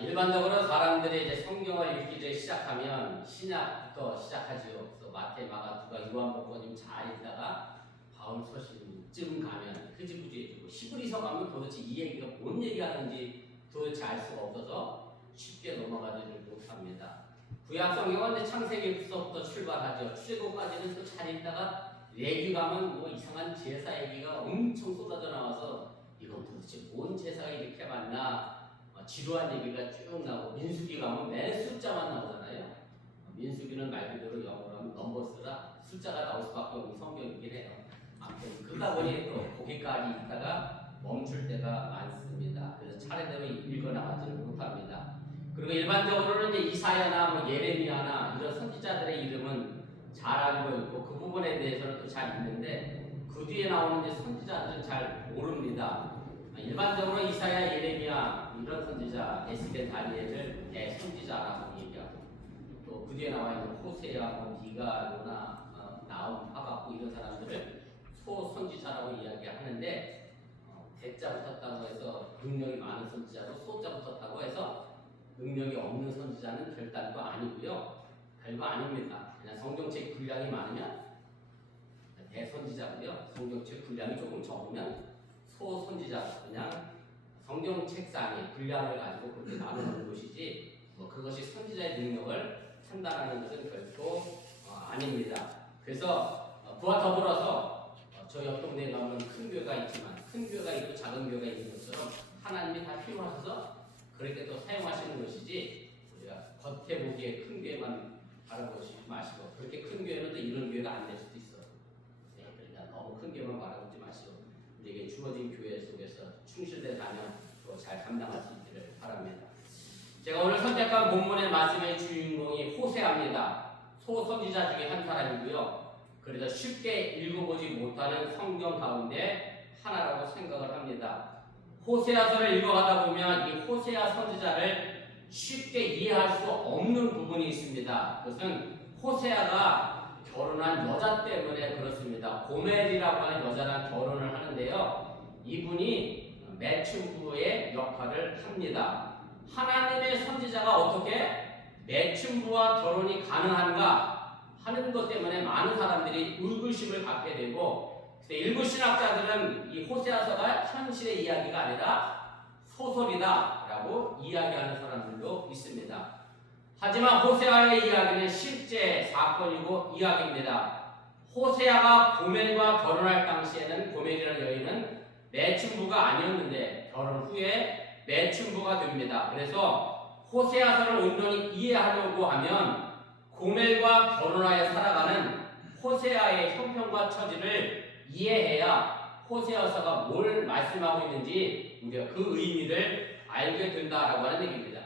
일반적으로 사람들이 이제 성경을 읽기 시작하면 신약부터 시작하지요. 그래서 마태, 마가, 누가, 요한복음 잘 읽다가 바울 서신쯤 가면 흐지부지해지고 히브리서 가면 도대체 이 얘기가 뭔 얘기하는지 도대체 알 수가 없어서 쉽게 넘어가지를 못합니다. 구약 성경은 이제 창세기부터 출발하죠. 출애굽까지는 또 잘 읽다가 레위 가면 뭐 이상한 제사 얘기가 엄청 쏟아져 나와서 이건 도대체 뭔 제사가 이렇게 많나 지루한 얘기가 쭉 나오고 민수기 가면 맨 숫자만 나오잖아요. 민수기는 말 그대로 영어로 하면 넘버스라 숫자가 나올 수밖에 없는 성경이긴 해요. 아무튼 그러다 보니 또 거기까지 있다가 멈출 때가 많습니다. 그래서 차례대로 읽어나가지를 못합니다. 그리고 일반적으로는 이제 이사야나 뭐 예레미야나 이런 선지자들의 이름은 잘 알고 있고 그 부분에 대해서는 또 잘 있는데 그 뒤에 나오는 이제 선지자들은 잘 모릅니다. 일반적으로 이사야, 예레미야 이런 선지자, 에스겔, 다니엘을 대선지자라고 얘기하고 또 그 뒤에 나와 있는 호세야, 뭐 미가, 요나, 나움, 하박국 이런 사람들을 소선지자라고 이야기하는데 대자 붙었다고 해서 능력이 많은 선지자도 소자 붙었다고 해서 능력이 없는 선지자는 결단도 아니고요. 별거 아닙니다. 그냥 성경책 분량이 많으면 대선지자고요. 성경책 분량이 조금 적으면 소선지자, 그냥 성경 책상에 분량을 가지고 그렇게 나누는 것이지 뭐 그것이 선지자의 능력을 판단하는 것은 결코 아닙니다. 그래서 그와 더불어서 저 옆 동네에 가면 큰 교회가 있지만 큰 교회가 있고 작은 교회가 있는 것처럼 하나님이 다 필요하셔서 그렇게 또 사용하시는 것이지 우리가 겉에 보기에 큰 교회만 바라보지 마시고 그렇게 큰 교회는 또 이런 교회가 안 될 수도 있어요. 네, 그러니까 너무 큰 교회만 바라보지 마시고 우리에게 주어진 교회 속에서 충실된 자녀 잘 감당할 수 있기를 바랍니다. 제가 오늘 선택한 본문의 말씀의 주인공이 호세아입니다. 소선지자 중에 한 사람이고요. 그래서 쉽게 읽어보지 못하는 성경 가운데 하나라고 생각을 합니다. 호세아서를 읽어가다 보면 이 호세아 선지자를 쉽게 이해할 수 없는 부분이 있습니다. 그것은 호세아가 결혼한 여자 때문에 그렇습니다. 고멜이라고 하는 여자랑 결혼을 하는데요. 이분이 매춘부의 역할을 합니다. 하나님의 선지자가 어떻게 매춘부와 결혼이 가능한가 하는 것 때문에 많은 사람들이 의구심을 갖게 되고 일부 신학자들은 이 호세아서가 현실의 이야기가 아니라 소설이다라고 이야기하는 사람들도 있습니다. 하지만 호세아의 이야기는 실제 사건이고 이야기입니다. 호세아가 고멜과 결혼할 당시에는 고멜이라는 여인은 매춘부가 아니었는데 결혼 후에 매춘부가 됩니다. 그래서 호세아서를 온전히 이해하려고 하면 고멜과 결혼하여 살아가는 호세아의 형편과 처지를 이해해야 호세아서가 뭘 말씀하고 있는지 우리가 그 의미를 알게 된다라고 하는 얘기입니다.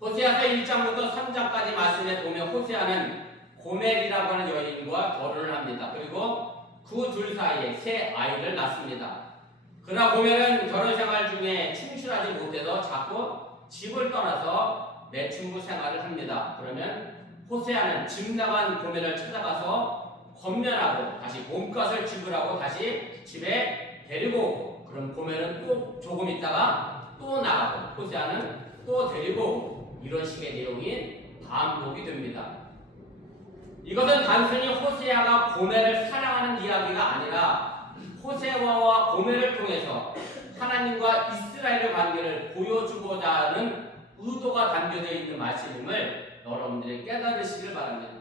호세아서 1장부터 3장까지 말씀에 보면 호세아는 고멜이라고 하는 여인과 결혼을 합니다. 그리고 그 둘 사이에 세 아이를 낳습니다. 그러나 고멜은 결혼 생활 중에 충실하지 못해서 자꾸 집을 떠나서 매춘부 생활을 합니다. 그러면 호세아는 집 나간 고멜을 찾아가서 권면하고 다시 몸값을 지불하고 다시 집에 데리고 오고 그럼 고멜은 또 조금 있다가 또 나가고 호세아는 또 데리고 오고 이런 식의 내용이 반복이 됩니다. 이것은 단순히 호세아가 고멜을 사랑하는 이야기가 아니라 호세아와 고멜을 통해서 하나님과 이스라엘의 관계를 보여주고자 하는 의도가 담겨져 있는 말씀임을 여러분들이 깨달으시길 바랍니다.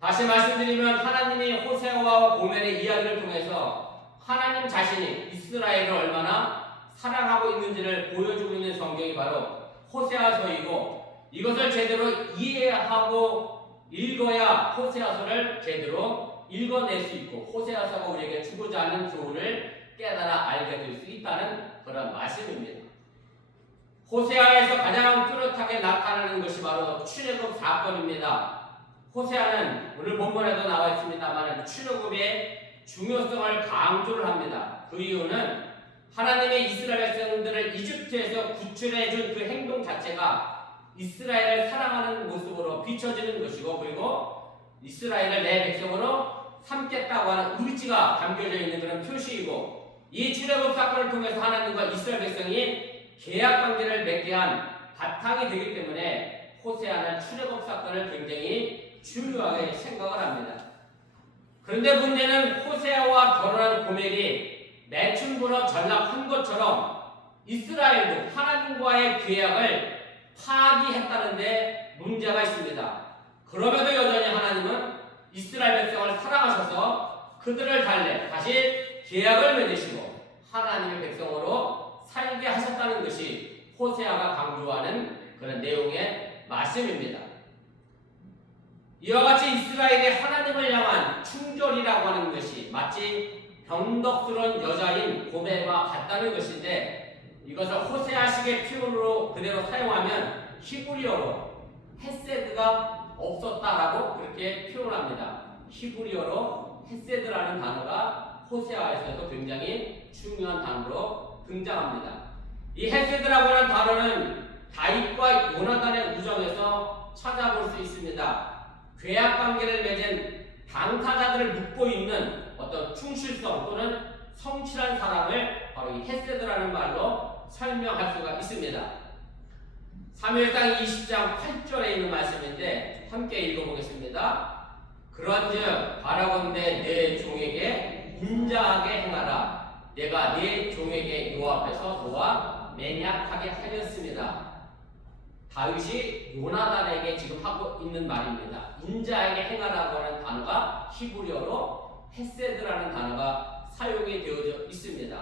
다시 말씀드리면 하나님이 호세아와 고멜의 이야기를 통해서 하나님 자신이 이스라엘을 얼마나 사랑하고 있는지를 보여주고 있는 성경이 바로 호세아서이고 이것을 제대로 이해하고 읽어야 호세아서를 제대로 읽어낼 수 있고 호세아서가 우리에게 주고자 하는 교훈을 깨달아 알게 될 수 있다는 그런 말씀입니다. 호세아에서 가장 뚜렷하게 나타나는 것이 바로 출애굽 사건입니다. 호세아는 오늘 본문에도 나와 있습니다만 출애굽의 중요성을 강조를 합니다. 그 이유는 하나님의 이스라엘 백성들을 이집트에서 구출해 준 그 행동 자체가 이스라엘을 사랑하는 모습으로 비춰지는 것이고 그리고 이스라엘을 내 백성으로 삼겠다고 하는 의지가 담겨져 있는 그런 표시이고 이 출애굽 사건을 통해서 하나님과 이스라엘 백성이 계약 관계를 맺게 한 바탕이 되기 때문에 호세아는 출애굽 사건을 굉장히 중요하게 생각을 합니다. 그런데 문제는 호세아와 결혼한 고멜이 매춘부로 전락한 것처럼 이스라엘도 하나님과의 계약을 파기했다는데 문제가 있습니다. 그럼에도 여전히 하나님은 이스라엘 백성을 사랑하셔서 그들을 달래 다시 계약을 맺으시고 하나님의 백성으로 살게 하셨다는 것이 호세아가 강조하는 그런 내용의 말씀입니다. 이와 같이 이스라엘이 하나님을 향한 충절이라고 하는 것이 마치 변덕스러운 여자인 고멜과 같다는 것인데, 이것을 호세아식의 표현으로 그대로 사용하면 히브리어로 헤세드가 없었다라고 그렇게 표현합니다. 히브리어로 헤세드라는 단어가 호세아에서도 굉장히 중요한 단어로 등장합니다. 이 헤세드라고 하는 단어는 다윗과 요나단의 우정에서 찾아볼 수 있습니다. 계약 관계를 맺은 당사자들을 묻고 있는 어떤 충실성 또는 성실한 사람을 바로 이 헤세드라는 말로 설명할 수가 있습니다. 사무엘상 20장 8절에 있는 말씀인데 함께 읽어보겠습니다. 그런즉 바라건대 내 종에게 인자하게 행하라. 내가 내 종에게 요 앞에서 너와 맹약하게 하였습니다. 다윗이 요나단에게 지금 하고 있는 말입니다. 인자하게 행하라고 하는 단어가 히브리어로 헤세드라는 단어가 사용이 되어져 있습니다.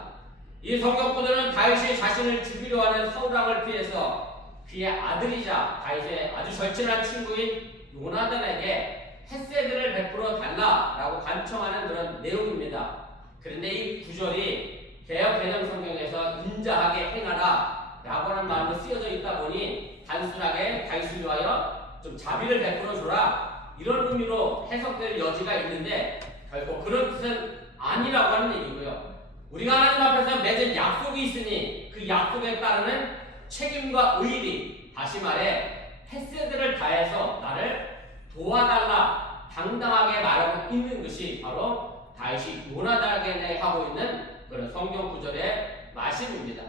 이 성경구들은 다윗이 자신을 죽이려 하는 사울왕을 피해서 그의 아들이자 다윗의 아주 절친한 친구인 요나단에게 헤세드를 베풀어 달라라고 간청하는 그런 내용입니다. 그런데 이 구절이 개역 개정 성경에서 인자하게 행하라 라고 하는 말로 쓰여져 있다 보니 단순하게 다윗을 위하여 좀 자비를 베풀어 줘라 이런 의미로 해석될 여지가 있는데 결코 그런 뜻은 아니라고 하는 얘기고요. 우리가 하나님 앞에서 맺은 약속이 있으니 그 약속에 따르는 책임과 의리, 다시 말해 헤세드를 다해서 나를 도와달라 당당하게 말하고 있는 것이 바로 다윗이 요나단에게 하고 있는 그런 성경 구절의 말씀입니다.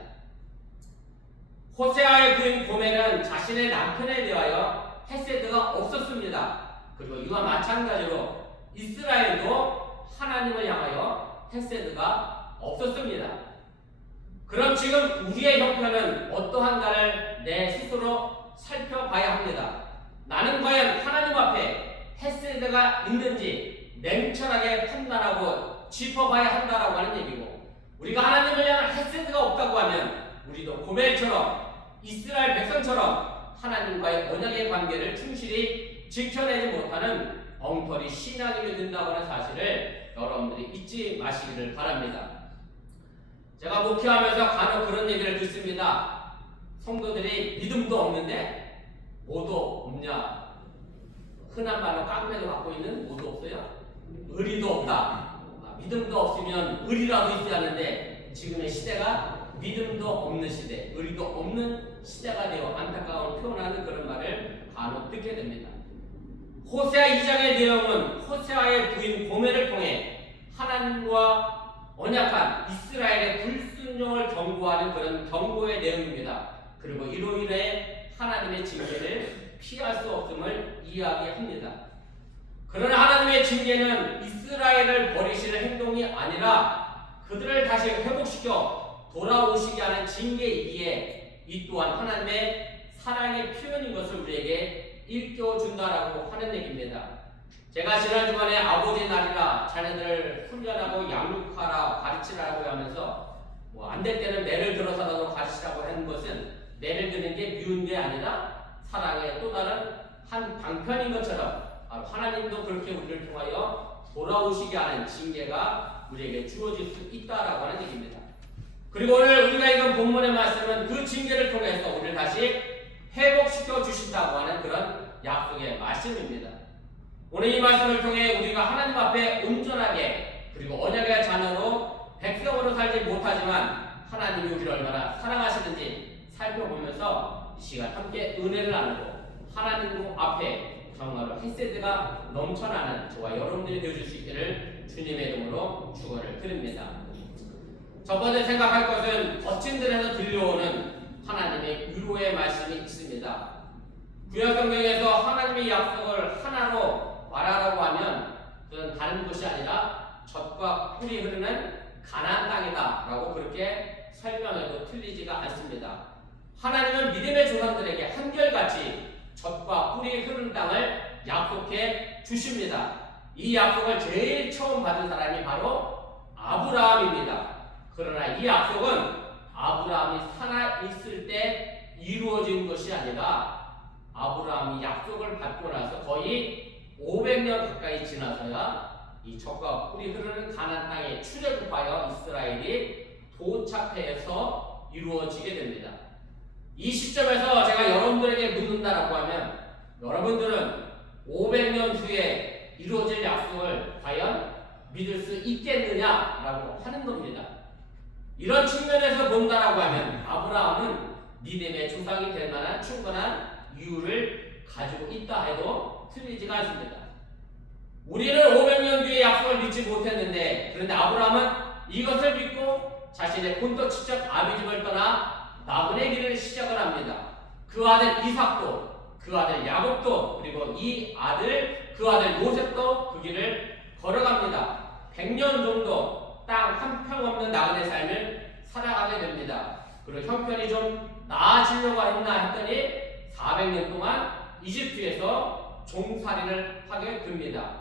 호세아의 부인 고멜은 자신의 남편에 대하여 헤세드가 없었습니다. 그리고 이와 마찬가지로 이스라엘도 하나님을 향하여 헤세드가 없었습니다. 그럼 지금 우리의 형편은 어떠한가를 내 스스로 살펴봐야 합니다. 나는 과연 하나님 앞에 헤세드가 있는지 냉철하게 판단하고 짚어봐야 한다라고 하는 얘기고, 우리가 하나님을 향한 헤세드가 없다고 하면 우리도 고멜처럼 이스라엘 백성처럼 하나님과의 언약의 관계를 충실히 지켜내지 못하는 엉터리 신앙인이 된다고 하는 사실을 여러분들이 잊지 마시기를 바랍니다. 제가 목회하면서 간혹 그런 얘기를 듣습니다. 성도들이 믿음도 없는데 뭐도 없냐? 흔한 말로 깡패도 갖고 있는 뭐도 없어요? 의리도 없다. 믿음도 없으면 의리라도 있어야 하는데 지금의 시대가 믿음도 없는 시대, 의리도 없는 시대가 되어 안타까운 표현하는 그런 말을 간혹 듣게 됩니다. 호세아 2장의 내용은 호세아의 부인 고멜을 통해 하나님과 언약한 이스라엘의 불순종을 경고하는 그런 경고의 내용입니다. 그리고 이로 인해 하나님의 징계를 피할 수 없음을 이야기합니다. 그러나 하나님의 징계는 이스라엘을 버리시는 행동이 아니라 그들을 다시 회복시켜 돌아오시게 하는 징계이기에 이 또한 하나님의 사랑의 표현인 것을 우리에게 일깨워준다라고 하는 얘기입니다. 제가 지난 주간에 아버지 날이라 자녀들을 훈련하고 양육하라 가르치라고 하면서 안 될 때는 매를 들어서라도 가르치라고 하는 것은 매를 드는 게 미운 게 아니라 사랑의 또 다른 한 방편인 것처럼 하나님도 그렇게 우리를 통하여 돌아오시게 하는 징계가 우리에게 주어질 수 있다라고 하는 얘기입니다. 그리고 오늘 우리가 읽은 본문의 말씀은 그 징계를 통해서 우리를 다시 회복시켜 주신다고 하는 그런 약속의 말씀입니다. 오늘 이 말씀을 통해 우리가 하나님 앞에 온전하게 그리고 언약의 자녀로 백성으로 살지 못하지만 하나님이 우리를 얼마나 사랑하시는지 살펴보면서 이 시간 함께 은혜를 나누고 하나님 앞에 정말로 헤세드가 넘쳐나는 저와 여러분들이 되어줄 수 있기를 주님의 이름으로 축원을 드립니다. 첫 번째 생각할 것은 거친 들에서 들려오는 하나님의 위로의 말씀이 있습니다. 구약 성경에서 하나님의 약속을 하나로 말하라고 하면 그건 다른 곳이 아니라 젖과 꿀이 흐르는 가나안 땅이다라고 그렇게 설명해도 틀리지가 않습니다. 하나님은 믿음의 조상들에게 한결같이 젖과 꿀이 흐르는 땅을 약속해 주십니다. 이 약속을 제일 처음 받은 사람이 바로 아브라함입니다. 그러나 이 약속은 아브라함이 살아 있을 때 이루어진 것이 아니라 아브라함이 약속을 받고 나서 거의 500년 가까이 지나서야 이 젖과 꿀이 흐르는 가나안 땅에 출애굽하여 이스라엘이 도착해서 이루어지게 됩니다. 이 시점에서 제가 여러분들에게 묻는다라고 하면 여러분들은 500년 후에 이루어질 약속을 과연 믿을 수 있겠느냐라고 하는 겁니다. 이런 측면에서 본다라고 하면 아브라함은 믿음의 조상이 될 만한 충분한 이유를 가지고 있다 해도 틀리지가 않습니다. 우리는 500년 뒤의 약속을 믿지 못했는데 그런데 아브라함은 이것을 믿고 자신의 본토치적 아비집을 떠나 나그네 길을 시작을 합니다. 그 아들 이삭도 그 아들 야곱도 그리고 그 아들 요셉도 그 길을 걸어갑니다. 100년 정도 땅 한 평 없는 나그네 삶을 살아가게 됩니다. 그리고 형편이 좀 나아지려고 했나 했더니 400년 동안 이집트에서 종살이를 하게 됩니다.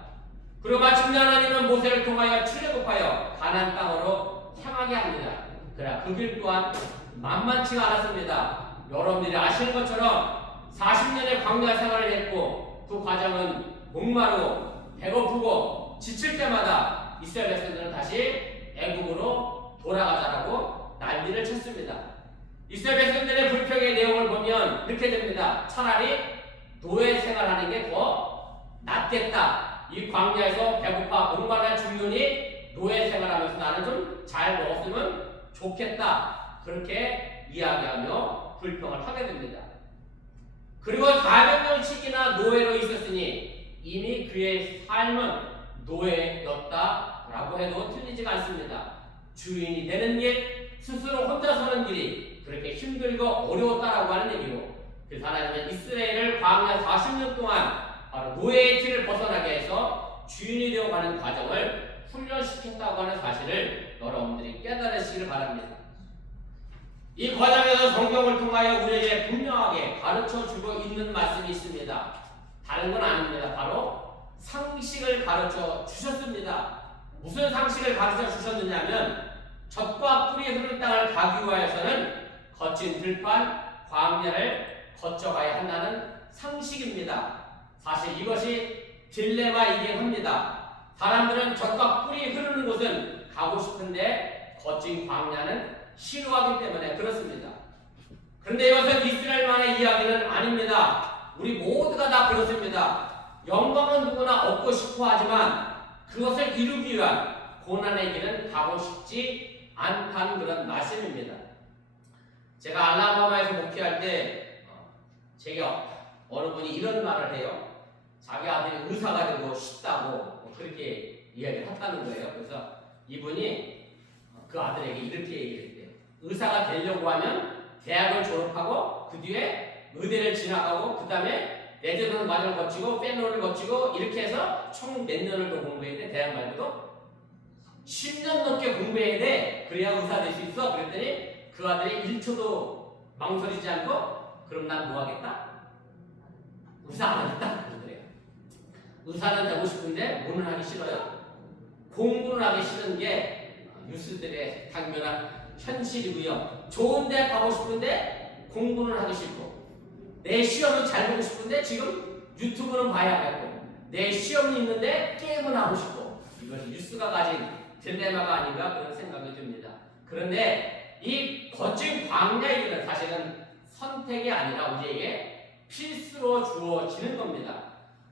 그리고 마침내 하나님은 모세를 통하여 출애굽하여 가나안 땅으로 향하게 합니다. 그러나 그 길 또한 만만치가 않았습니다. 여러분들이 아시는 것처럼 40년의 광야 생활을 했고 그 과정은 목마르고 배고프고 지칠 때마다 이스라엘 백성들은 다시 애굽으로 돌아가자라고 난리를 쳤습니다. 이스라엘 백성들의 불평의 내용을 보면 이렇게 됩니다. 차라리 노예 생활하는 게 더 낫겠다. 이 광야에서 배고파 목마르다 죽느니 노예 생활하면서 나는 좀 잘 먹었으면 좋겠다. 그렇게 이야기하며 불평을 하게 됩니다. 그리고 400년씩이나 노예로 있었으니 이미 그의 삶은 노예였다라고 해도 틀리지가 않습니다. 주인이 되는 길, 스스로 혼자 서는 길이 그렇게 힘들고 어려웠다라고 하는 얘기로 그래서 하나님은 이스라엘을 광야 40년 동안 바로 노예의 틀을 벗어나게 해서 주인이 되어가는 과정을 훈련시켰다고 하는 사실을 여러분들이 깨달으시기를 바랍니다. 이 과정에서 성경을 통하여 우리에게 분명하게 가르쳐주고 있는 말씀이 있습니다. 다른 건 아닙니다. 바로 상식을 가르쳐 주셨습니다. 무슨 상식을 가르쳐 주셨느냐면 젖과 꿀이 흐르는 땅을 가기 위하여서는 거친 들판, 광야를 거쳐가야 한다는 상식입니다. 사실 이것이 딜레마이긴 합니다. 사람들은 젖과 꿀이 흐르는 곳은 가고 싶은데 거친 광야는 싫어하기 때문에 그렇습니다. 그런데 이것은 이스라엘만의 이야기는 아닙니다. 우리 모두가 다 그렇습니다. 영광은 누구나 얻고 싶어 하지만 그것을 이루기 위한 고난의 길은 가고 싶지 않다는 그런 말씀입니다. 제가 알라바마에서 목회할 때 제가 어느 분이 이런 말을 해요. 자기 아들이 의사가 되고 싶다고 그렇게 이야기를 했다는 거예요. 그래서 이분이 그 아들에게 이렇게 얘기를 했대요. 의사가 되려고 하면 대학을 졸업하고 그 뒤에 의대를 진학하고 그 다음에 레지던트 과정을 거치고 펠로를 거치고 이렇게 해서 총 몇 년을 더 공부해야 돼? 대학 말고도 10년 넘게 공부해야 돼. 그래야 의사 될 수 있어. 그랬더니 그 아들이 1초도 망설이지 않고 그럼 난 뭐 하겠다? 의사 안 하겠다. 그러더래요. 의사는 되고 싶은데 뭐는 하기 싫어요? 공부를 하기 싫은 게 유수들의 당연한 현실이고요. 좋은 대학 가고 싶은데 공부는 하기 싫고 내 시험은 잘 보고 싶은데 지금 유튜브는 봐야겠고 내 시험이 있는데 게임은 하고 싶고 이것이 뉴스가 가진 딜레마가 아닌가 그런 생각이 듭니다. 그런데 이 거친 광야의 길은 사실은 선택이 아니라 우리에게 필수로 주어지는 겁니다.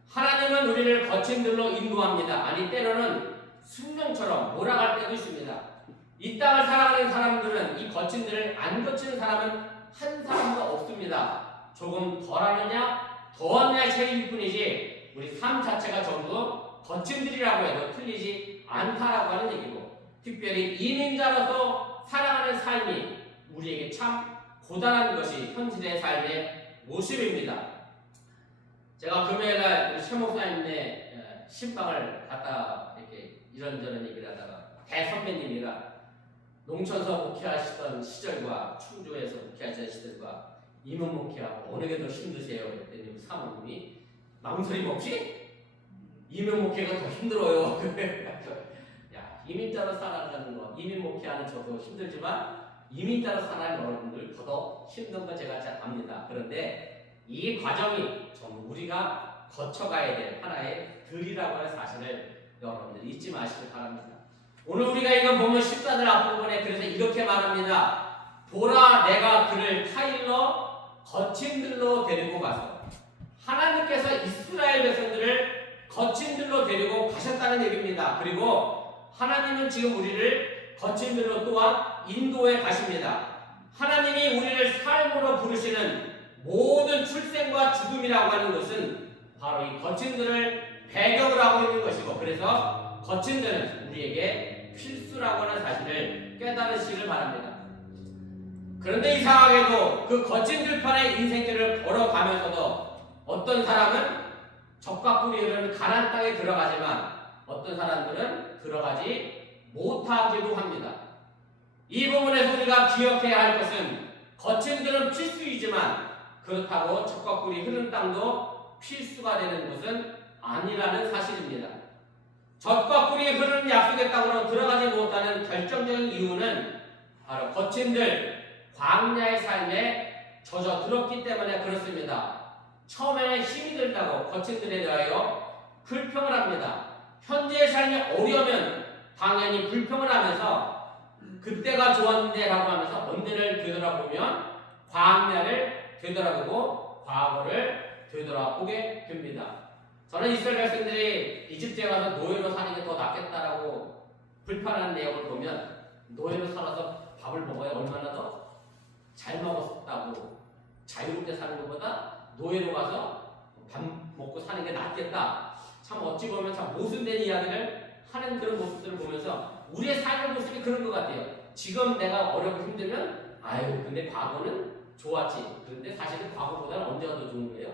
하나님은 우리를 거친 길로 인도합니다. 아니 때로는 숙명처럼 몰아갈 때도 있습니다. 이 땅을 살아가는 사람들은 이 거친 길을 안 거치는 사람은 한 사람도 없습니다. 조금 덜하느냐 더하느냐 차이일 뿐이지 우리 삶 자체가 전부 거친 길이라고 해도 틀리지 않다라고 하는 얘기고 특별히 이민자로서 살아가는 삶이 우리에게 참 고단한 것이 현실의 삶의 모습입니다. 제가 금요일날 최 목사님의 신방을 갔다 이렇게 이런저런 얘기를 하다가 대선배님이라 농촌서 목회하시던 시절과 충주에서 목회하시던 시절과 임원 목회하고 어느 게 더 힘드세요? 그랬더니 사모님이 망설임 없이 임원 목회가 더 힘들어요. 야, 이민자로 살아가는 거, 이민 목회하는 저도 힘들지만 이민자로 살아가는 여러분들 더 힘든 거 제가 잘 압니다. 그런데 이 과정이 좀 우리가 거쳐가야 될 하나의 들이라고 하는 사실을 여러분들 잊지 마시길 바랍니다. 오늘 우리가 이거 보면 14절 앞부분에 그래서 이렇게 말합니다. 보라 내가 그를 타일러 거친 들로 데리고 가서 하나님께서 이스라엘 백성들을 거친 들로 데리고 가셨다는 얘기입니다. 그리고 하나님은 지금 우리를 거친 들로 또한 인도에 가십니다. 하나님이 우리를 삶으로 부르시는 모든 출생과 죽음이라고 하는 것은 바로 이 거친 들을 배경으로 하고 있는 것이고 그래서 거친 들은 우리에게 필수라고 하는 사실을 깨달으시길 바랍니다. 그런데 이상하게도 그 거친 들판의 인생길을 걸어가면서도 어떤 사람은 적과 꿀이 흐르는 가나안 땅에 들어가지만 어떤 사람들은 들어가지 못하기도 합니다. 이 부분에서 우리가 기억해야 할 것은 거친 들은 필수이지만 그렇다고 적과 꿀이 흐르는 땅도 필수가 되는 것은 아니라는 사실입니다. 젖과 꿀이 흐르는 약속의 땅으로 들어가지 못하는 결정적인 이유는 바로 거친들 광야의 삶에 젖어들었기 때문에 그렇습니다. 처음에는 힘이 들다고 거친들에 대하여 불평을 합니다. 현재의 삶이 어려우면 당연히 불평을 하면서 그때가 좋았는데 라고 하면서 언제를 되돌아보면 광야를 되돌아보고 과거를 되돌아보게 됩니다. 저는 이스라엘 백성들이 이집트에 가서 노예로 사는 게 더 낫겠다라고 불편한 내용을 보면 노예로 살아서 밥을 먹어야 얼마나 더 잘 먹었다고 자유롭게 사는 것보다 노예로 가서 밥 먹고 사는 게 낫겠다. 참 어찌 보면 참 모순된 이야기를 하는 그런 모습들을 보면서 우리의 삶의 모습이 그런 것 같아요. 지금 내가 어렵고 힘들면 아유 근데 과거는 좋았지. 그런데 사실은 과거보다는 언제가 더 좋은 거예요?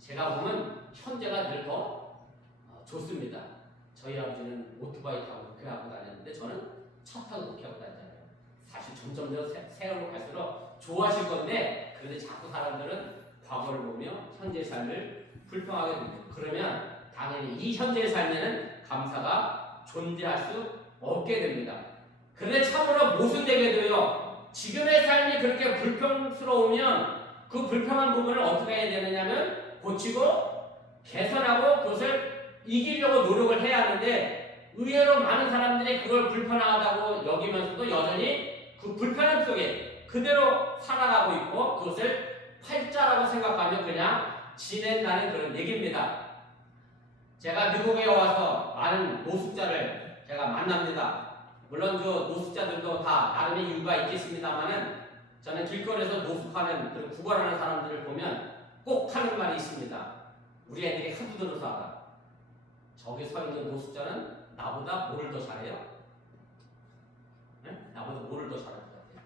제가 보면 현재가 늘 더 좋습니다. 저희 아버지는 오토바이 타고 목회하고 다녔는데 저는 차 타고 목회하고 다녔잖아요. 사실 점점 더 세월로 갈수록 좋아질 건데 그런데 자꾸 사람들은 과거를 보며 현재의 삶을 불평하게 됩니다. 그러면 당연히 이 현재의 삶에는 감사가 존재할 수 없게 됩니다. 그런데 참으로 모순되게 되요. 지금의 삶이 그렇게 불평스러우면 그 불평한 부분을 어떻게 해야 되느냐면 고치고 개선하고 그것을 이기려고 노력을 해야 하는데 의외로 많은 사람들이 그걸 불편하다고 여기면서도 여전히 그 불편함 속에 그대로 살아가고 있고 그것을 팔자라고 생각하며 그냥 지낸다는 그런 얘기입니다. 제가 미국에 와서 많은 노숙자를 제가 만납니다. 물론 저 노숙자들도 다 나름의 이유가 있겠습니다만은 저는 길거리에서 노숙하는 그런 구걸하는 사람들을 보면 꼭 하는 말이 있습니다. 우리 애들이 하도 들어서 알아. 저기 서 있는 노숙자는 나보다 뭐를 더 잘해요? 네? 나보다 뭐를 더 잘할 것 같아요?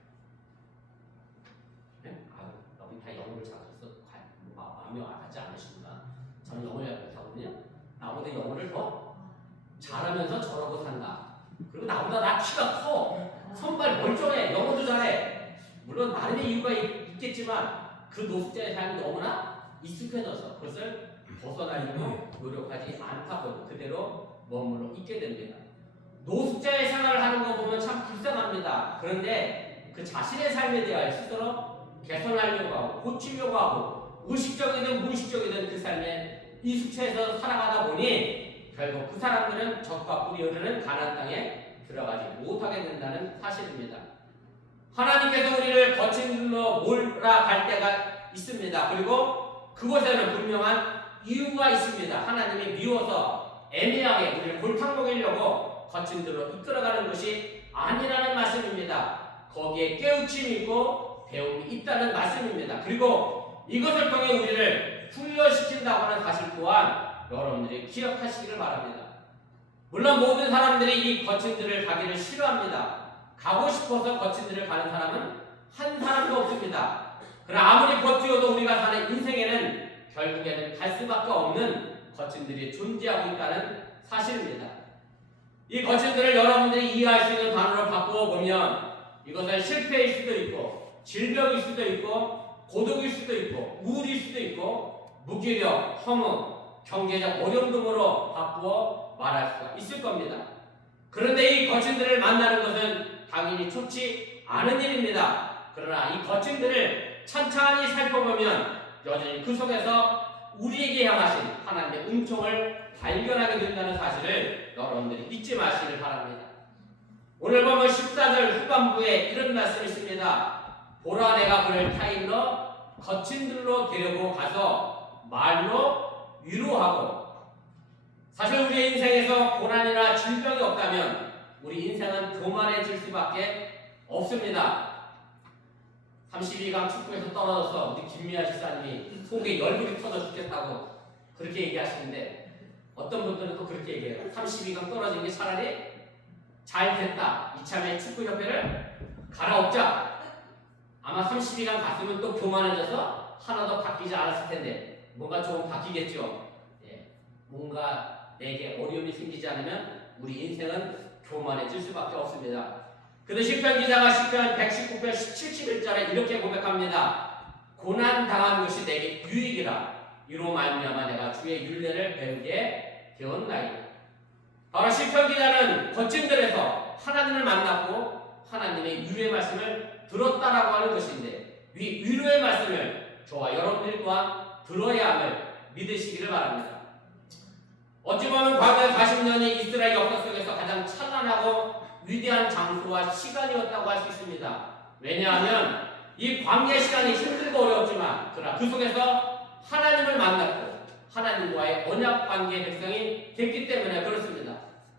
네? 아, 너희 다 영어를 잘하셔서 마음이 와닿지 않으시구나. 저는 영어를 잘 못하거든요. 나보다 영어를 더 잘하면서 저러고 산다. 그리고 나보다 나 키가 커. 손발 멀쩡해. 영어도 잘해. 물론 나름의 이유가 있겠지만 그 노숙자의 삶이 너무나 익숙해져서 그것을 벗어나려고 노력하지 않다고 그대로 머물러 있게 됩니다. 노숙자의 생활을 하는 거 보면 참 불쌍합니다. 그런데 그 자신의 삶에 대하여 스스로 개선하려고 하고 고치려고 하고 의식적이든 무의식적이든 그 삶에 익숙해서 살아가다 보니 결국 그 사람들은 적과 꿀이 흐르는 가나안 땅에 들어가지 못하게 된다는 사실입니다. 하나님께서 우리를 거친 길로 몰아갈 때가 있습니다. 그리고 그곳에는 분명한 이유가 있습니다. 하나님이 미워서 애매하게 우리를 골탕 먹이려고 거친 길로 이끌어가는 것이 아니라는 말씀입니다. 거기에 깨우침이 있고 배움이 있다는 말씀입니다. 그리고 이것을 통해 우리를 훈련시킨다고 하는 사실 또한 여러분들이 기억하시기를 바랍니다. 물론 모든 사람들이 이 거친 길을 가기를 싫어합니다. 가고 싶어서 거친 길을 가는 사람은 한 사람도 없습니다. 그러나 아무리 버티어도 우리가 사는 인생에는 결국에는 갈 수밖에 없는 거침들이 존재하고 있다는 사실입니다. 이 거침들을 여러분들이 이해할 수 있는 단어로 바꾸어 보면 이것은 실패일 수도 있고 질병일 수도 있고 고독일 수도 있고 우울일 수도 있고 무기력, 허무, 경제적 어려움 등으로 바꾸어 말할 수가 있을 겁니다. 그런데 이 거침들을 만나는 것은 당연히 좋지 않은 일입니다. 그러나 이 거침들을 천천히 살펴보면 여전히 그 속에서 우리에게 향하신 하나님의 은총을 발견하게 된다는 사실을 여러분들이 잊지 마시길 바랍니다. 오늘 보면 14절 후반부에 이런 말씀이 있습니다. 보라 내가 그를 타인러 거친들로 데리고 가서 말로 위로하고. 사실 우리의 인생에서 고난이나 질병이 없다면 우리 인생은 교만해질 수밖에 없습니다. 32강 축구에서 떨어져서 우리 김미아 집사님이 속에 열불이 터져 죽겠다고 그렇게 얘기하시는데 어떤 분들은 또 그렇게 얘기해요. 32강 떨어진 게 차라리 잘 됐다. 이참에 축구협회를 갈아엎자. 아마 32강 갔으면 또 교만해져서 하나도 바뀌지 않았을 텐데 뭔가 조금 바뀌겠죠. 예. 뭔가 내게 어려움이 생기지 않으면 우리 인생은 교만해질 수밖에 없습니다. 그런데 시편 기자가 시편 119편 71절에 이렇게 고백합니다. 고난 당한 것이 내게 유익이라. 이로 말미암아 내가 주의 율례를 배우게 되었나이다. 바로 시편 기자는 거침들에서 하나님을 만났고 하나님의 위로의 말씀을 들었다라고 하는 것인데 이 위로의 말씀을 저와 여러분들 또한 들어야 함을 믿으시기를 바랍니다. 어찌 보면 과거 40년이 이스라엘 역사 속에서 가장 찬란하고 위대한 장소와 시간이었다고 할 수 있습니다. 왜냐하면 이 광야 시간이 힘들고 어려웠지만 그러나 그 속에서 하나님을 만났고 하나님과의 언약 관계의 백성이 됐기 때문에 그렇습니다.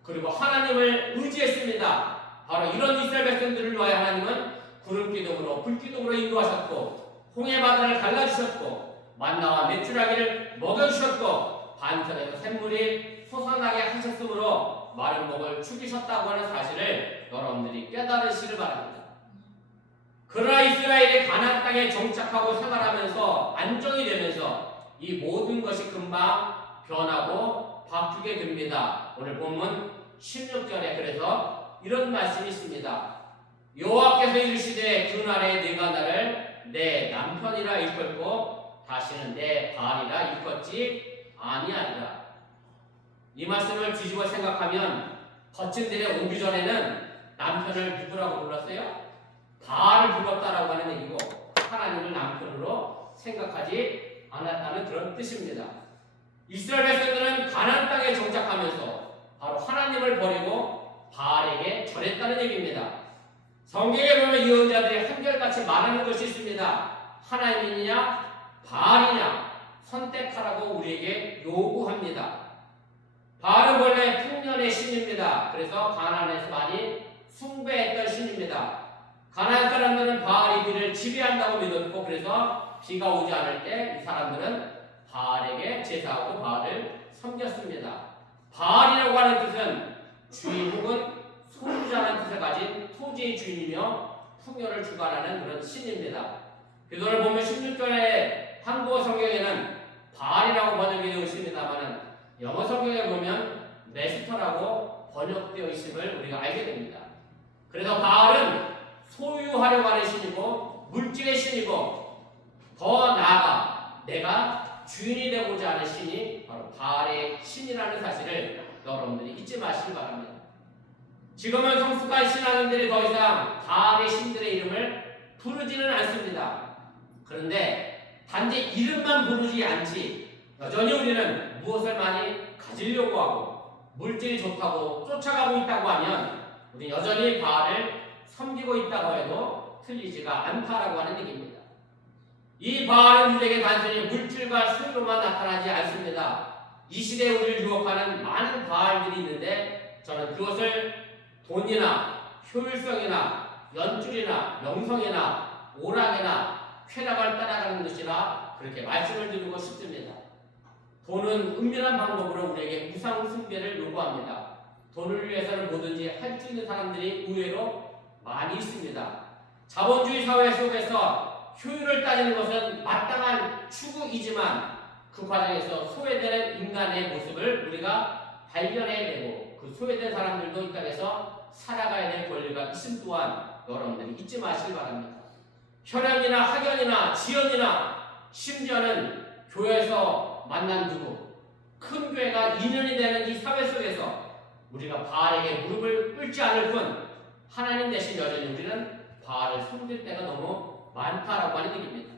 그리고 하나님을 의지했습니다. 바로 이런 이스라엘 백성들을 위하여 하나님은 구름기둥으로 불기둥으로 인도하셨고 홍해 바다를 갈라주셨고 만나와 메추라기를 먹여주셨고 반석에서 샘물이 솟아나게 하셨으므로 마른 목을 죽이셨다고 하는 사실을 여러분들이 깨달으시길 바랍니다. 그러나 이스라엘이 가나안 땅에 정착하고 생활하면서 안정이 되면서 이 모든 것이 금방 변하고 바뀌게 됩니다. 오늘 본문 16절에 그래서 이런 말씀이 있습니다. 여호와께서 이르시되 그날에 네가 나를 내 남편이라 일컫고 다시는 내 바알이라 일컫지 아니하리라. 이 말씀을 뒤집어 생각하면 거친들의 오기 전에는 남편을 누구라고 불렀어요? 바알을 불렀다라고 하는 얘기고 하나님을 남편으로 생각하지 않았다는 그런 뜻입니다. 이스라엘 백성들은 가나안 땅에 정착하면서 바로 하나님을 버리고 바알에게 절했다는 얘기입니다. 성경에 보면 예언자들이 한결같이 말하는 것이 있습니다. 하나님이냐 바알이냐 선택하라고 우리에게 요구합니다. 바알은 원래 풍년의 신입니다. 그래서 가나안에서 많이 숭배했던 신입니다. 가나안 사람들은 바알이 비를 지배한다고 믿었고 그래서 비가 오지 않을 때 이 사람들은 바알에게 제사하고 바알을 섬겼습니다. 바알이라고 하는 뜻은 주인 혹은 소유자라는 뜻을 가진 토지의 주인이며 풍요를 주관하는 그런 신입니다. 그래서 오늘 보면 16절에 한국어 성경에는 바알이라고 번역이 되어 있습니다만 영어 성경에 보면 메스터라고 번역되어 있음을 우리가 알게 됩니다. 그래서 바알은 소유하려고 하는 신이고 물질의 신이고 더 나아가 내가 주인이 되고자 하는 신이 바로 바알의 신이라는 사실을 여러분들이 잊지 마시기 바랍니다. 지금은 성숙한 신앙인들이 더 이상 바알의 신들의 이름을 부르지는 않습니다. 그런데 단지 이름만 부르지 않지 여전히 우리는 무엇을 많이 가지려고 하고 물질이 좋다고 쫓아가고 있다고 하면 우리 여전히 바알을 섬기고 있다고 해도 틀리지가 않다라고 하는 얘기입니다. 이 바알은 우리에게 단순히 물질과 소유로만 나타나지 않습니다. 이 시대에 우리를 유혹하는 많은 바알들이 있는데 저는 그것을 돈이나 효율성이나 연줄이나 명성이나 오락이나 쾌락을 따라가는 것이라 그렇게 말씀을 드리고 싶습니다. 돈은 은밀한 방법으로 우리에게 우상 숭배를 요구합니다. 돈을 위해서는 뭐든지 할 수 있는 사람들이 의외로 많이 있습니다. 자본주의 사회 속에서 효율을 따지는 것은 마땅한 추구이지만 그 과정에서 소외되는 인간의 모습을 우리가 발견해내고 그 소외된 사람들도 이 땅에서 살아가야 될 권리가 있음 또한 여러분들이 잊지 마시기 바랍니다. 혈연이나 학연이나 지연이나 심지어는 교회에서 만난 누구 큰 교회가 인연이 되는 이 사회 속에서 우리가 바알에게 무릎을 꿇지 않을 뿐 하나님 대신 여전히 우리는 바알을 섬길 때가 너무 많다라고 하는 얘기입니다.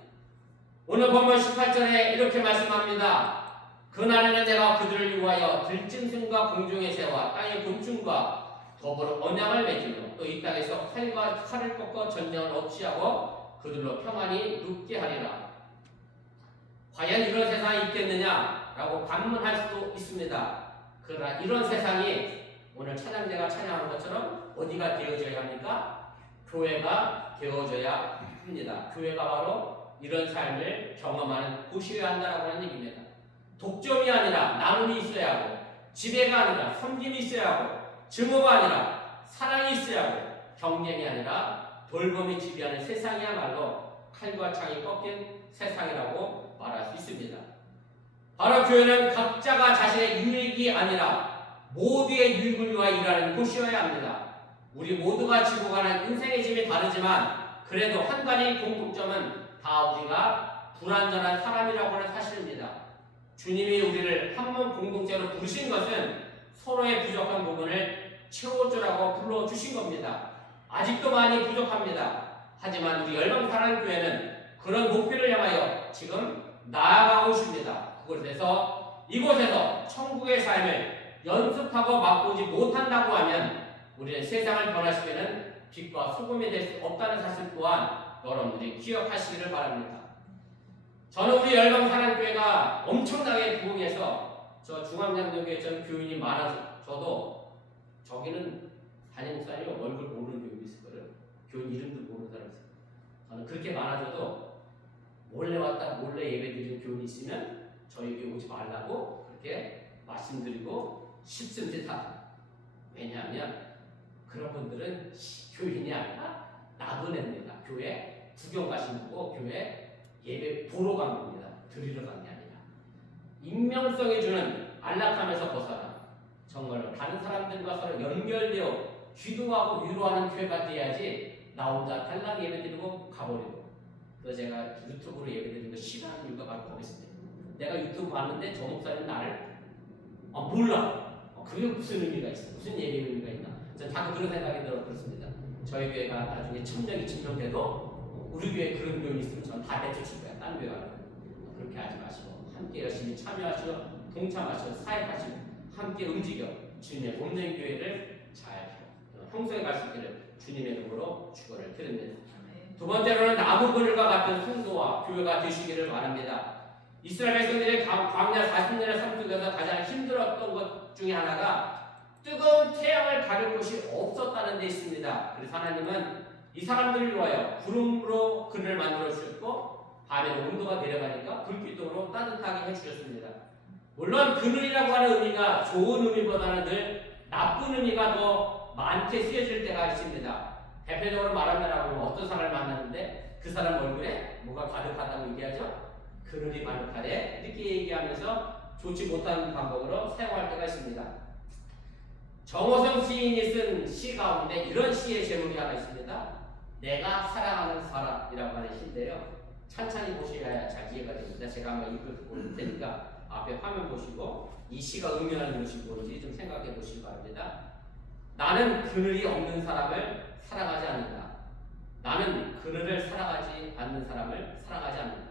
오늘 본문 18절에 이렇게 말씀합니다. 그날에는 내가 그들을 위하여 들짐승과 공중의 새와 땅의 곤충과 더불어 언약을 맺으며 또 이 땅에서 칼과 칼을 꺾어 전쟁을 없이 하고 그들로 평안히 눕게 하리라. 과연 이런 세상이 있겠느냐라고 반문할 수도 있습니다. 그러나 이런 세상이 오늘 찬양대가 찬양한 것처럼 어디가 되어져야 합니까? 교회가 되어져야 합니다. 교회가 바로 이런 삶을 경험하는 곳이어야 한다라고 하는 얘기입니다. 독점이 아니라 나눔이 있어야 하고 지배가 아니라 섬김이 있어야 하고 증오가 아니라 사랑이 있어야 하고 경쟁이 아니라 돌봄이 지배하는 세상이야말로 칼과 창이 꺾인 세상이라고 말할 수 있습니다. 바로 교회는 각자가 자신의 유익이 아니라 모두의 유익을 위하여 일하는 곳이어야 합니다. 우리 모두가 지고 가는 인생의 짐이 다르지만 그래도 한 가지 공통점은 다 우리가 불완전한 사람이라고 하는 사실입니다. 주님이 우리를 한 몸 공동체로 부르신 것은 서로의 부족한 부분을 채워주라고 불러주신 겁니다. 아직도 많이 부족합니다. 하지만 우리 열방사랑교회는 그런 목표를 향하여 지금 나아가고 있습니다. 그곳에서 이곳에서 천국의 삶을 연습하고 맛보지 못한다고 하면 우리는 세상을 변화시키는 빛과 소금이 될 수 없다는 사실 또한 여러분들이 기억하시기를 바랍니다. 저는 우리 열방사랑교회가 엄청나게 부흥해서 저 중앙장로교회 전 교인이 많아서 저도 저기는 담임 목사님 얼굴 모르는 교인이 있을 거예요. 교인 이름도 모르는 사람이 있어요. 저는 그렇게 많아져도 몰래 왔다 몰래 예배드리는 교인이 있으면 저희 교회 오지 말라고 그렇게 말씀드리고 싶습니다. 왜냐하면 그런 분들은 교인이 아니라 나그네입니다. 교회 구경 가신 거고 교회 예배 보러 간 겁니다. 드리러 간 게 아니라. 익명성이 주는 안락함에서 벗어나 정말로 다른 사람들과 서로 연결되어 기도하고 위로하는 교회가 돼야지 나 혼자 달랑 예배드리고 가버리고. 그래서 제가 유튜브로 예배드리는 거 싫어하는 이유가 바로 거기있습니다. 내가 유튜브 봤는데 저 목사님 나를 몰라. 그게 무슨 의미가 있어? 무슨 예배 의미가 있나? 저는 자꾸 그런 생각이 들어 그렇습니다. 저희 교회가 나중에 1000명, 2000명 돼도 우리 교회에 그런 교인이 있으면 저는 다 내쫓을 거야. 딴 교회 가면. 그렇게 하지 마시고 함께 열심히 참여하시고 동참하시고 사역하시고 함께 움직여 주님의 몸된 교회를 잘 형성해 갈 수 있기를 주님의 이름으로 축원을 드립니다. 두 번째로는 나무그늘과 같은 성도와 교회가 되시기를 바랍니다. 이스라엘 백성들의 광야 40년의 삶 속에서 가장 힘들었던 것 중에 하나가 뜨거운 태양을 가릴 곳이 없었다는 데 있습니다. 그래서 하나님은 이 사람들을 위하여 구름으로 그늘을 만들어 주셨고 밤에는 온도가 내려가니까 불기둥으로 따뜻하게 해주셨습니다. 물론 그늘이라고 하는 의미가 좋은 의미보다는 늘 나쁜 의미가 더 많게 쓰여질 때가 있습니다. 대표적으로 말하면 어떤 사람을 만났는데 그 사람 얼굴에 뭐가 가득하다고 얘기하죠? 그늘이 가득하대 이렇게 얘기하면서 좋지 못한 방법으로 사용할 때가 있습니다. 정호성 시인이 쓴 시 가운데 이런 시의 제목이 하나 있습니다. 내가 사랑하는 사람이라고 하는 시인데요. 찬찬히 보셔야 잘 이해가 됩니다. 제가 한번 읽을 테니까 앞에 화면 보시고 이 시가 의미하는 것이 뭔지 좀 생각해 보시기 바랍니다. 나는 그늘이 없는 사람을 사랑하지 않는다. 나는 그늘을 사랑하지 않는 사람을 사랑하지 않는다.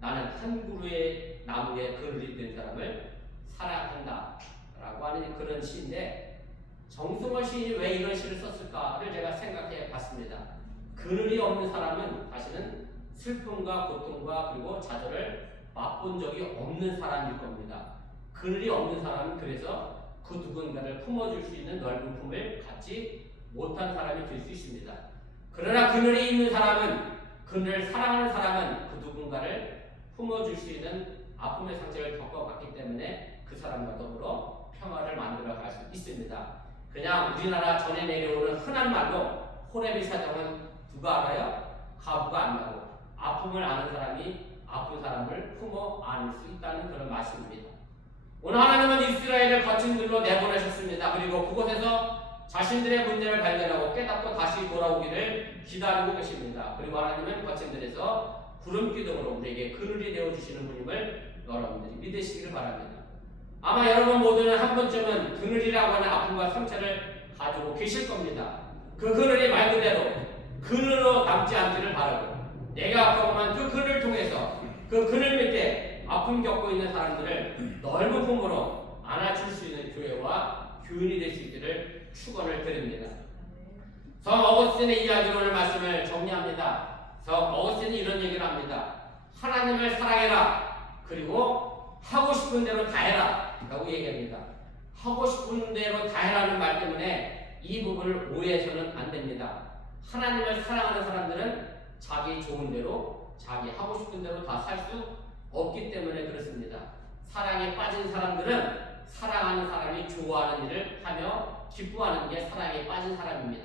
나는 한 그루의 나무에 그늘이 된 사람을 사랑한다. 라고 하는 그런 시인데 정승원 시인이 왜 이런 시를 썼을까를 제가 생각해 봤습니다. 그늘이 없는 사람은 사실은 슬픔과 고통과 그리고 좌절을 맛본 적이 없는 사람일 겁니다. 그늘이 없는 사람은 그래서 그 누군가를 품어줄 수 있는 넓은 품을 갖지 못한 사람이 될 수 있습니다. 그러나 그늘이 있는 사람은 그늘을 사랑하는 사람은 그 누군가를 품어줄 수 있는 아픔의 상처를 겪어봤기 때문에 그 사람과 더불어 평화를 만들어 갈 수 있습니다. 그냥 우리나라 전에 내려오는 흔한 말로 호레비 사정은 누가 알아요? 가부가 안다고. 아픔을 아는 사람이 아픈 사람을 품어 안을 수 있다는 그런 말씀입니다. 오늘 하나님은 이스라엘을 거친 길로 내보내셨습니다. 그리고 그곳에서 자신들의 문제를 발견하고 깨닫고 다시 돌아오기를 기다리고 계십니다. 그리고 하나님은 거친 길에서 구름 기둥으로 우리에게 그늘이 되어주시는 분임을 여러분들이 믿으시기를 바랍니다. 아마 여러분 모두는 한 번쯤은 그늘이라고 하는 아픔과 상처를 가지고 계실 겁니다. 그 그늘이 말 그대로 그늘로 남지 않기를 바라고, 내가 경험한 그 그늘을 통해서 그 그늘 밑에 아픔 겪고 있는 사람들을 넓은 품으로 안아줄 수 있는 교회와 교인이 될 수 있기를 축원을 드립니다. 성 어거스틴의 이야기로 오늘 말씀을 정리합니다. 성 어거스틴이 이런 얘기를 합니다. 하나님을 사랑해라. 그리고 하고 싶은 대로 다 해라 라고 얘기합니다. 하고 싶은 대로 다 해라는 말 때문에 이 부분을 오해해서는 안 됩니다. 하나님을 사랑하는 사람들은 자기 좋은 대로, 자기 하고 싶은 대로 다 살 수 없기 때문에 그렇습니다. 사랑에 빠진 사람들은 사랑하는 사람이 좋아하는 일을 하며 기뻐하는 게 사랑에 빠진 사람입니다.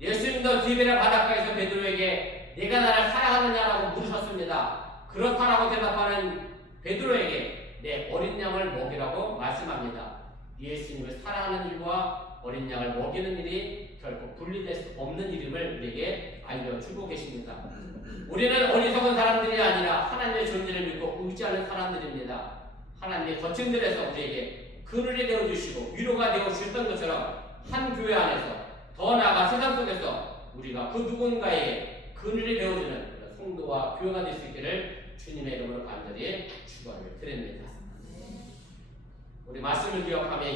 예수님도 디베라 바닷가에서 베드로에게 내가 나를 사랑하느냐라고 물으셨습니다. 그렇다라고 대답하는 베드로에게 내 어린 양을 먹이라고 말씀합니다. 예수님을 사랑하는 일과 어린 양을 먹이는 일이 결코 분리될 수 없는 일임을 우리에게 알려주고 계십니다. 우리는 어리석은 사람들이 아니라 하나님의 존재를 믿고 의지하는 사람들입니다. 하나님의 거친 들에서 우리에게 그늘이 되어주시고 위로가 되어주셨던 것처럼 한 교회 안에서 더 나아가 세상 속에서 우리가 그 누군가에게 그늘이 되어주는 성도와 교회가 될 수 있기를 주님의 이름으로 간절히 축원을 드립니다. 우리 말씀을 기억하며